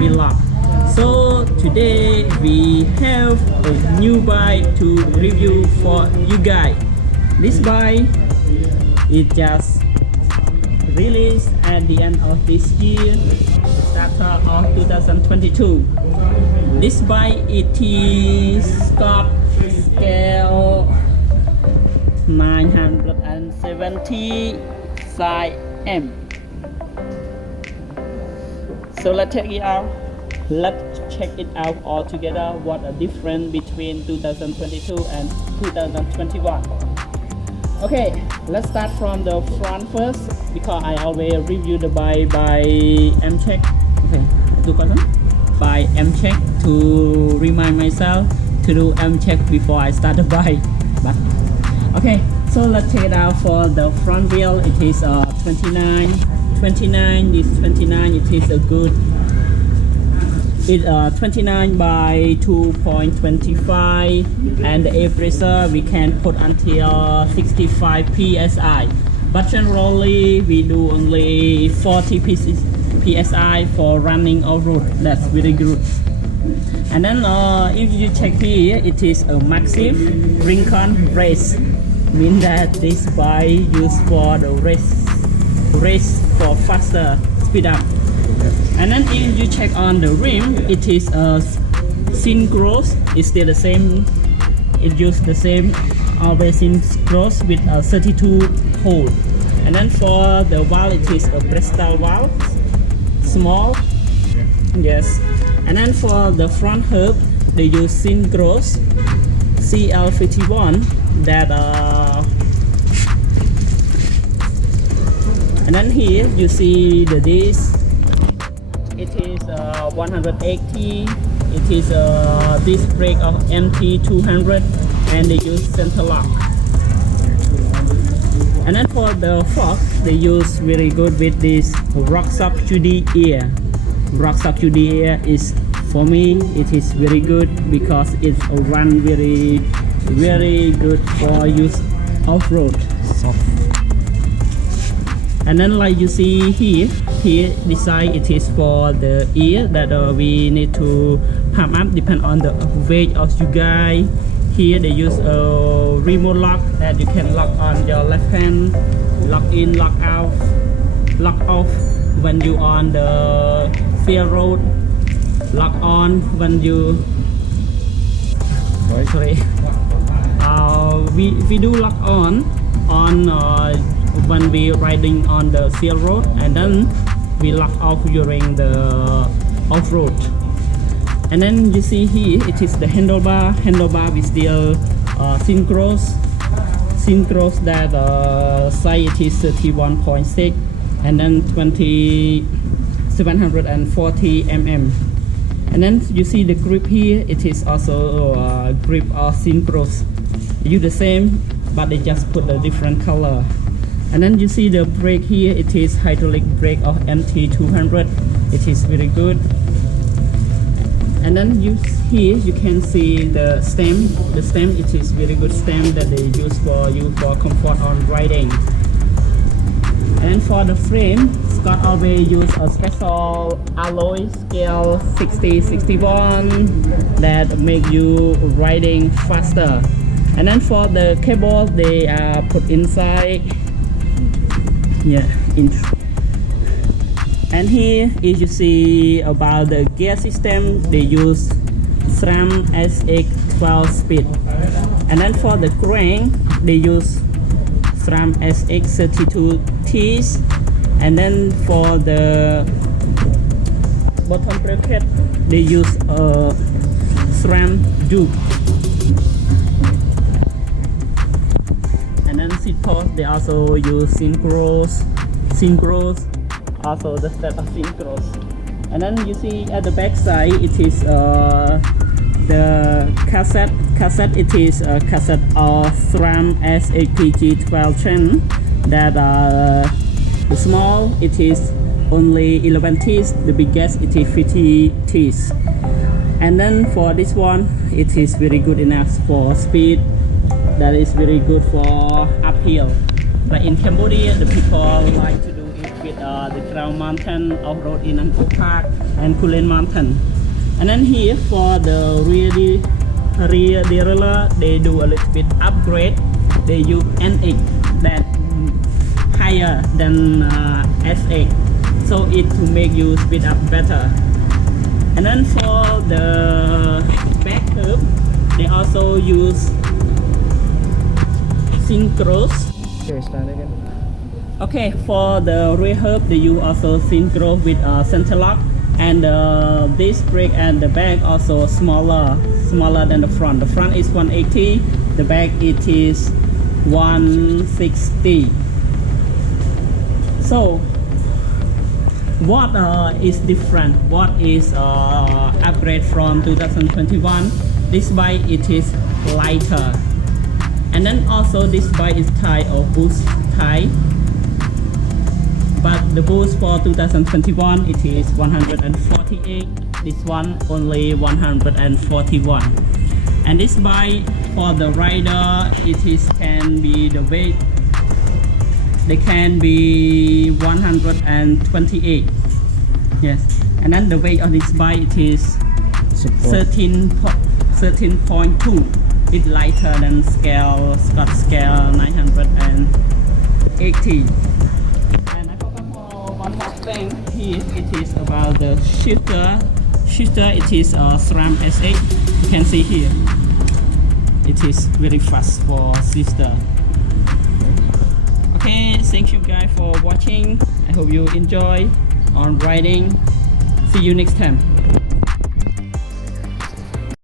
vlog. So today we have a new bike to review for you guys. This bike is just released at the end of this year, the start of 2022. This bike it is got scale 970 size M. So let's check it out. Let's check it out all together. What a difference between 2022 and 2021. Okay, let's start from the front first because I always review the bike by M check. Okay, by M check to remind myself to do M check before I start the bike. But okay, so let's check it out. For the front wheel, it is 29. This 29, it is a good. It's 29 by 2.25, and the air pressure we can put until 65 psi. But generally we do only 40 psi for running off-road. That's very good. And then if you check here, it is a massive Rincon race. Means that this bike used for the race for faster speed up. And then if you check on the rim, it is a synchros. It's still the same. It used the same always synchros with a 32 hole. And then for the valve, it is a Bristol valve, small. Yes. And then for the front hub, they use synchros CL51 that and then here you see the disc. It is 180. It is a disc brake of MT200, and they use center lock. And then for the fork, they use very good with this Shox Judy ear. Shox Judy ear is, for me, it is very good because it's a run very good for use off-road. And then like you see here this side, it is for the ear that we need to pump up depend on the weight of you guys. Here they use a remote lock that you can lock on your left hand, lock in, lock out, lock off when you on the field road, lock on when you we do lock on when we riding on the field road, and then we lock off during the off-road. And then you see here, it is the handlebar we still synchros that size it is 31.6 and then 740 mm. And then you see the grip here, it is also grip or synchros. You the same, but they just put a different color. And then you see the brake here, it is hydraulic brake of MT200. It is very good. And then here you can see the stem. The stem, it is very good stem that they use for you for comfort on riding. And for the frame, Scott always use a special alloy scale 60-61 that make you riding faster. And then for the cable, they are put inside. Yeah, and here if you see about the gear system, they use Sram SX 12 speed. And then for the crank, they use Sram SX 32 T's. And then for the bottom bracket, they use Sram Duke. And then seat post, they also use synchros, also the set of synchros. And then you see at the back side, it is the cassette. It is a cassette of SRAM SXPG 1210 that the small it is only 11 T's, the biggest it is 50 T's. And then for this one, it is very good enough for speed. That is very good for uphill. But in Cambodia, the people like to do it with the Crown Mountain off-road in Angkor Park and Kulen Mountain. And then here for the rear derailleur, they do a little bit upgrade. They use NX that higher than SX, so it to make you speed up better. And then for the back curve, they also use synchros. Okay, stand again. Okay, for the rear hub, they use also synchro with center lock, and this brake and the back also smaller than the front. The front is 180, the back it is 160. So what is different? What is upgrade from 2021? This bike it is lighter, and then also this bike is type of boost type. But the boost for 2021 it is 148. This one only 141. And this bike for the rider it is can be the weight. They can be 128. Yes. And then the weight of this bike it is 13.2. It's lighter than Scott scale 980. One more thing here, it is about the shifter. It is a Sram SX. You can see here. It is very fast for shifter. Okay, thank you guys for watching. I hope you enjoy on riding. See you next time.